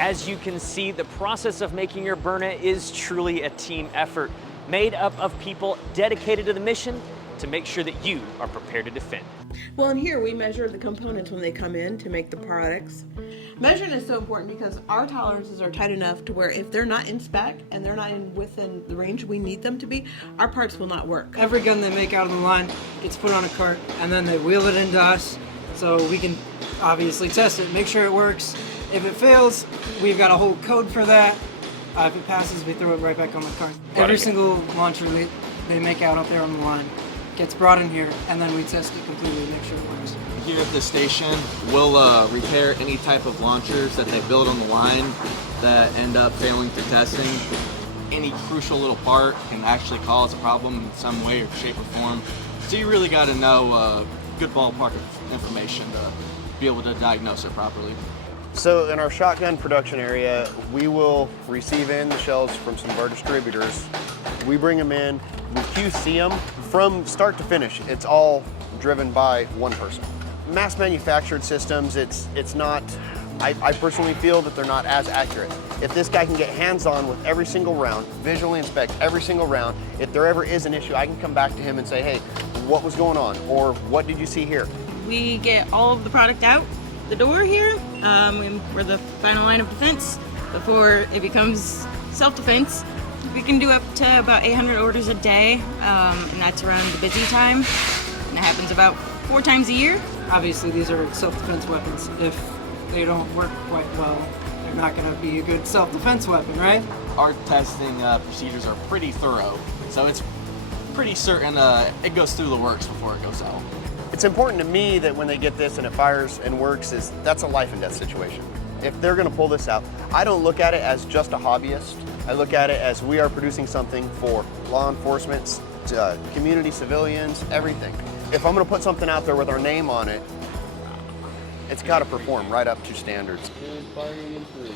As you can see, the process of making your Byrna is truly a team effort, made up of people dedicated to the mission to make sure that you are prepared to defend. Well, and here we measure the components when they come in to make the products. Measuring is so important because our tolerances are tight enough to where if they're not in spec and they're not within the range we need them to be, our parts will not work. Every gun they make out on the line gets put on a cart and then they wheel it into us so we can obviously test it, make sure it works. If it fails, we've got a whole code for that. If it passes, we throw it right back on the cart. Every single launcher they make out there on the line gets brought in here, and then we test it completely to make sure it works. Here at the station, we'll repair any type of launchers that they build on the line that end up failing through testing. Any crucial little part can actually cause a problem in some way or shape or form. So you really got to know a good ballpark of information to be able to diagnose it properly. So in our shotgun production area, we will receive in the shells from some of our distributors. We bring them in, we QC them from start to finish. It's all driven by one person. Mass manufactured systems, it's not, I personally feel that they're not as accurate. If this guy can get hands-on with every single round, visually inspect every single round, if there ever is an issue, I can come back to him and say, hey, what was going on? Or what did you see here? We get all of the product out the door here. We're the final line of defense before it becomes self-defense. We can do up to about 800 orders a day, and that's around the busy time, and it happens about 4 times a year. Obviously, these are self-defense weapons. If they don't work quite well, they're not going to be a good self-defense weapon, right? Our testing procedures are pretty thorough, so it's pretty certain it goes through the works before it goes out. It's important to me that when they get this and it fires and works, that's a life and death situation. If they're going to pull this out, I don't look at it as just a hobbyist. I look at it as we are producing something for law enforcement, community, civilians, everything. If I'm going to put something out there with our name on it, it's got to perform right up to standards. And firing in 3.